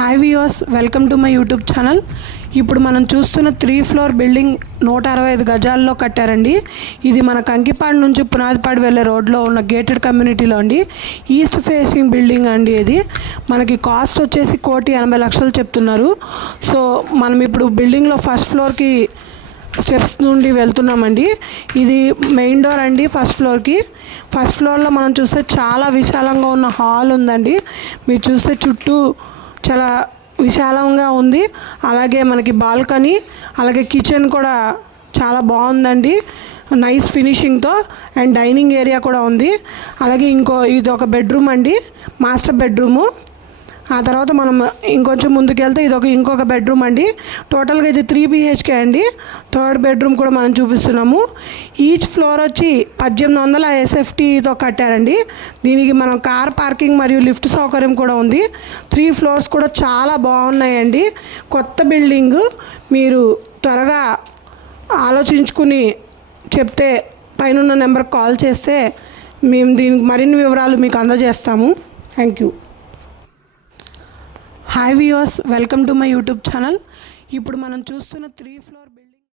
Hi viewers, welcome to my YouTube channel. ఇప్పుడు మనం చూస్తున్న 3 ఫ్లోర్ బిల్డింగ్ 165 గజాల్లో కట్టారండి. ఇది మన కంకిపాడు నుంచి పునాదిపాడు వెళ్ళే రోడ్లో ఉన్న గేటెడ్ కమ్యూనిటీలో అండి. ఈస్ట్ ఫేసింగ్ బిల్డింగ్ అండి. ఇది మనకి కాస్ట్ వచ్చేసి 1,80,00,000 చెప్తున్నారు. సో మనం ఇప్పుడు బిల్డింగ్లో ఫస్ట్ ఫ్లోర్కి స్టెప్స్ నుండి వెళ్తున్నామండి. ఇది మెయిన్ డోర్ అండి. ఫస్ట్ ఫ్లోర్లో మనం చూస్తే చాలా విశాలంగా ఉన్న హాల్ ఉందండి. మీరు చూస్తే చుట్టూ చాలా విశాలంగా ఉంది. అలాగే మనకి బాల్కనీ, అలాగే కిచెన్ కూడా చాలా బాగుందండి, నైస్ ఫినిషింగ్తో. అండ్ డైనింగ్ ఏరియా కూడా ఉంది. అలాగే ఇది ఒక బెడ్రూమ్ అండి, మాస్టర్ బెడ్రూము. ఆ తర్వాత మనం ఇంకొంచెం ముందుకెళ్తే ఇంకొక బెడ్రూమ్ అండి. టోటల్గా ఇది 3 BHK అండి. థర్డ్ బెడ్రూమ్ కూడా మనం చూపిస్తున్నాము. ఈచ్ ఫ్లోర్ వచ్చి 1800 SFTతో కట్టారండి. దీనికి మనం కార్ పార్కింగ్ మరియు లిఫ్ట్ సౌకర్యం కూడా ఉంది. 3 ఫ్లోర్స్ కూడా చాలా బాగున్నాయండి. కొత్త బిల్డింగు. మీరు త్వరగా ఆలోచించుకుని చెప్తే పైన నెంబర్కి కాల్ చేస్తే మేము దీనికి మరిన్ని వివరాలు మీకు అందజేస్తాము. Thank you. Hi viewers, welcome to my YouTube channel. ఇప్పుడు మనం చూస్తున్న 3 ఫ్లోర్ బిల్డింగ్